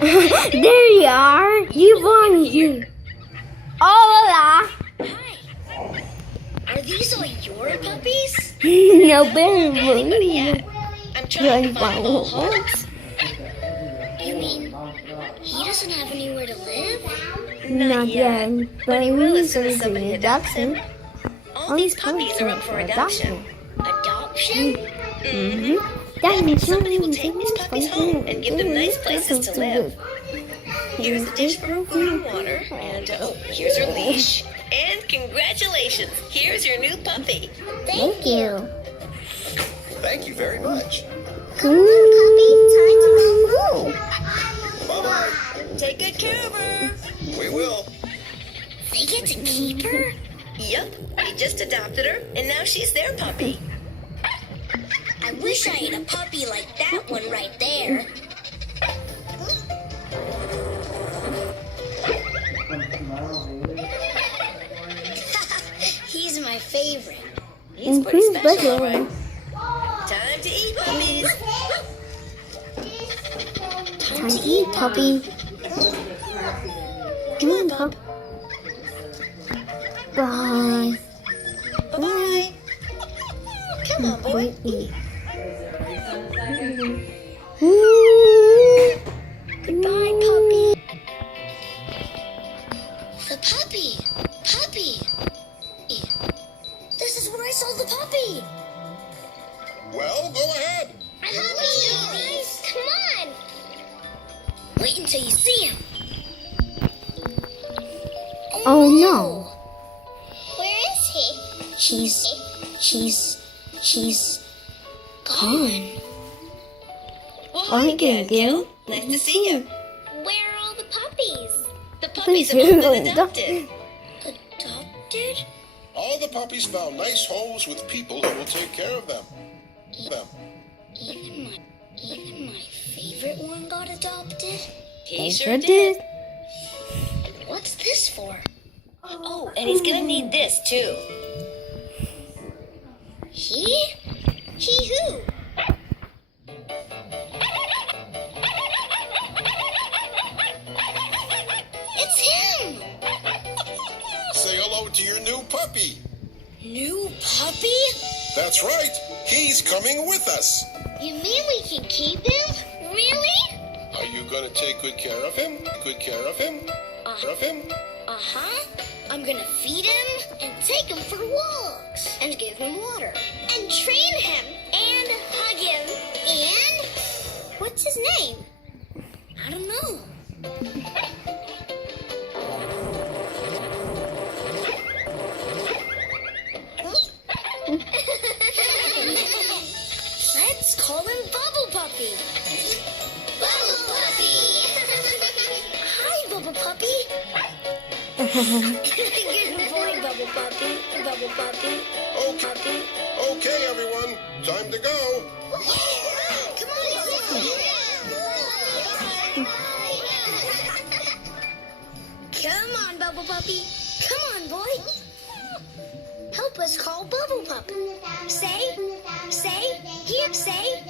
There you are. You belong here. Hola. Hi. Are these all your puppies? No, Anybody Ben. at? I'm trying to find all homes. You mean he doesn't have anywhere to live? Not yet, but he will as soon as somebody adopts him. All these puppies are up for adoption. Adoption? Mm-hmm. That means somebody will take these puppies home and give them nice places to live. Here's a dish for her food and water, and oh, here's her leash. And congratulations, here's your new puppy. Thank you. Thank you very much. Come on, puppy. Time to go. Bye-bye. Take good care of her. We will. They get to keep her? Yup, we just adopted her, and now she's their puppy. I wish I had a puppy like that one right there. He's my favorite. He's pretty Increase special, all budget. right. Time to eat, puppies. Time to eat, puppy. Come on, pup. Bye. Bye-bye. Come on, boy. Wait, eat. Goodbye, puppy. The puppy. Puppy. This is where I saw the puppy. Well, go ahead. Puppy. Come on. Wait until you see him. Oh no. Where is he? She's gone. Well, hi again, Gil. Nice to see you. Where are all the puppies? The Puppies puppies have all are been adopted. Adopted? All the puppies found nice homes with people who will take care of them. Even my favorite one got adopted? They sure did. What's this for? Oh, and he's gonna need this too. He? He who? It's him! Say hello to your new puppy. New puppy? That's right. He's coming with us. You mean we can keep him? Really? Are you going to take good care of him? Good care of him? Of him? Uh-huh. I'm gonna feed him and take him for walks and give him water and train him and hug him and what's his name? I don't know. Let's call him Bubble Puppy. Bubble Puppy. Hi, Bubble Puppy. Good boy, Bubble Puppy. Bubble Puppy. Okay. Puppy. Okay, everyone. Time to go. Come on, Come on, Bubble Puppy. Come on, boy. Help us call Bubble Puppy. Say, here, say.